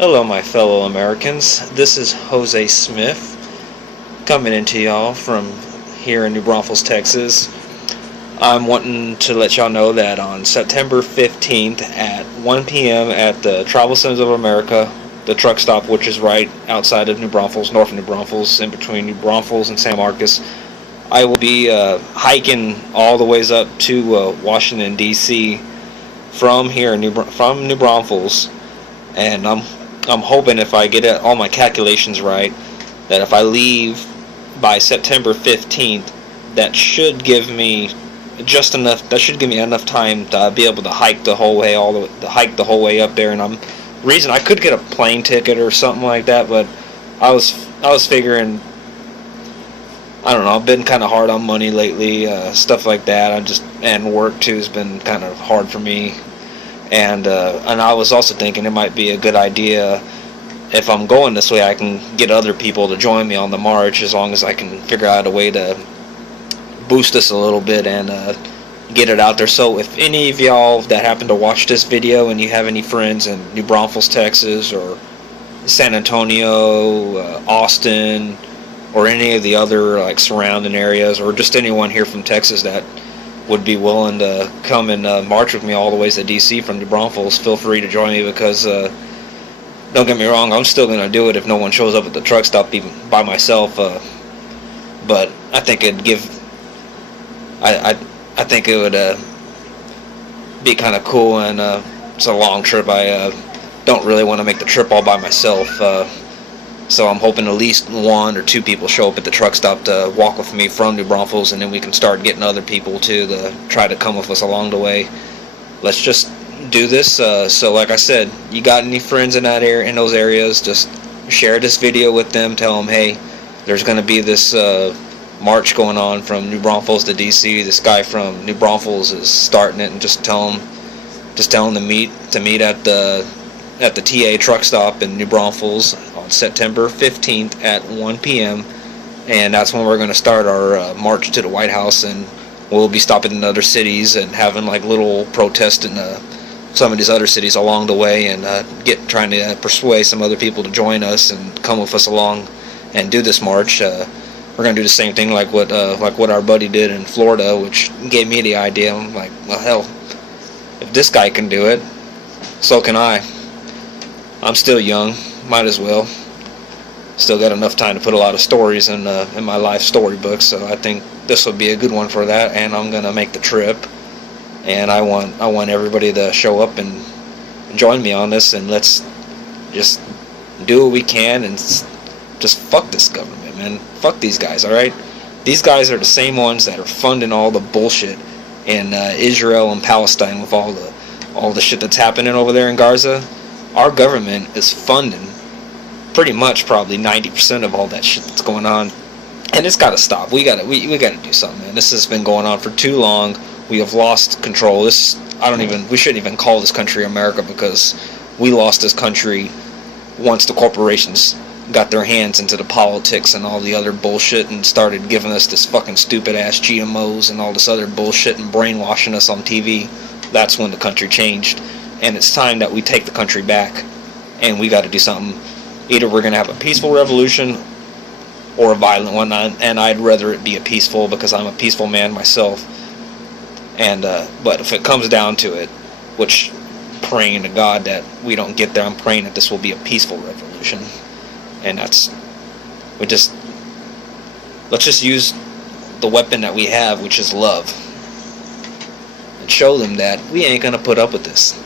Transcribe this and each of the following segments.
Hello, my fellow Americans. This is Jose Smith coming into y'all from here in Braunfels, Texas. I'm wanting to let y'all know that on September 15th at 1 p.m. at the Travel Centers of America, the truck stop, which is right outside of New Braunfels, north of New Braunfels, in between New Braunfels and San Marcos, I will be hiking all the ways up to Washington D.C. from here, from New Braunfels, and I'm hoping, if I get all my calculations right, that if I leave by September 15th, that should give me just enough. That should give me enough time to be able to hike the whole way, the whole way up there. And I could get a plane ticket or something like that, but I was figuring, I don't know, I've been kind of hard on money lately, stuff like that. And work too has been kind of hard for me. And I was also thinking it might be a good idea, if I'm going this way, I can get other people to join me on the march, as long as I can figure out a way to boost this a little bit and get it out there. So if any of y'all that happen to watch this video and you have any friends in New Braunfels, Texas, or San Antonio, Austin, or any of the other surrounding areas, or just anyone here from Texas that would be willing to come and march with me all the ways to DC from New Braunfels, feel free to join me, because don't get me wrong, I'm still going to do it if no one shows up at the truck stop, even by myself, but I think it'd give, I think it would be kind of cool, and it's a long trip. I don't really want to make the trip all by myself, so I'm hoping at least one or two people show up at the truck stop to walk with me from New Braunfels, and then we can start getting other people too to try to come with us along the way. Let's just do this. So like I said, you got any friends in those areas, just share this video with them. Tell them, hey, there's going to be this march going on from New Braunfels to DC. This guy from New Braunfels is starting it, and just tell them to meet at the TA truck stop in New Braunfels on September 15th at 1 p.m. and that's when we're going to start our march to the White House, and we'll be stopping in other cities and having little protests in some of these other cities along the way, and trying to persuade some other people to join us and come with us along and do this march. We're going to do the same thing like what our buddy did in Florida, which gave me the idea. I'm like, well, hell, if this guy can do it, so can I. I'm still young, might as well. Still got enough time to put a lot of stories in my life storybook, so I think this will be a good one for that. And I'm gonna make the trip, and I want everybody to show up and join me on this, and let's just do what we can and just fuck this government, man. Fuck these guys, all right? These guys are the same ones that are funding all the bullshit in Israel and Palestine, with all the shit that's happening over there in Gaza. Our government is funding pretty much probably 90% of all that shit that's going on, and it's got to stop. We gotta do something, man. This has been going on for too long. We have lost control. We shouldn't even call this country America, because we lost this country once the corporations got their hands into the politics and all the other bullshit and started giving us this fucking stupid ass GMOs and all this other bullshit and brainwashing us on TV. That's when the country changed. And it's time that we take the country back, and we got to do something. Either we're going to have a peaceful revolution or a violent one, and I'd rather it be a peaceful, because I'm a peaceful man myself. And but if it comes down to it, which, praying to God that we don't get there, I'm praying that this will be a peaceful revolution. And let's just use the weapon that we have, which is love, and show them that we ain't going to put up with this.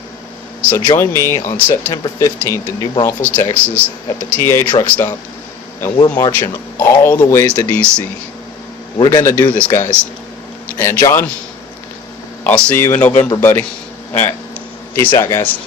So join me on September 15th in New Braunfels, Texas, at the TA truck stop, and we're marching all the ways to DC. We're going to do this, guys. And John, I'll see you in November, buddy. Alright, peace out, guys.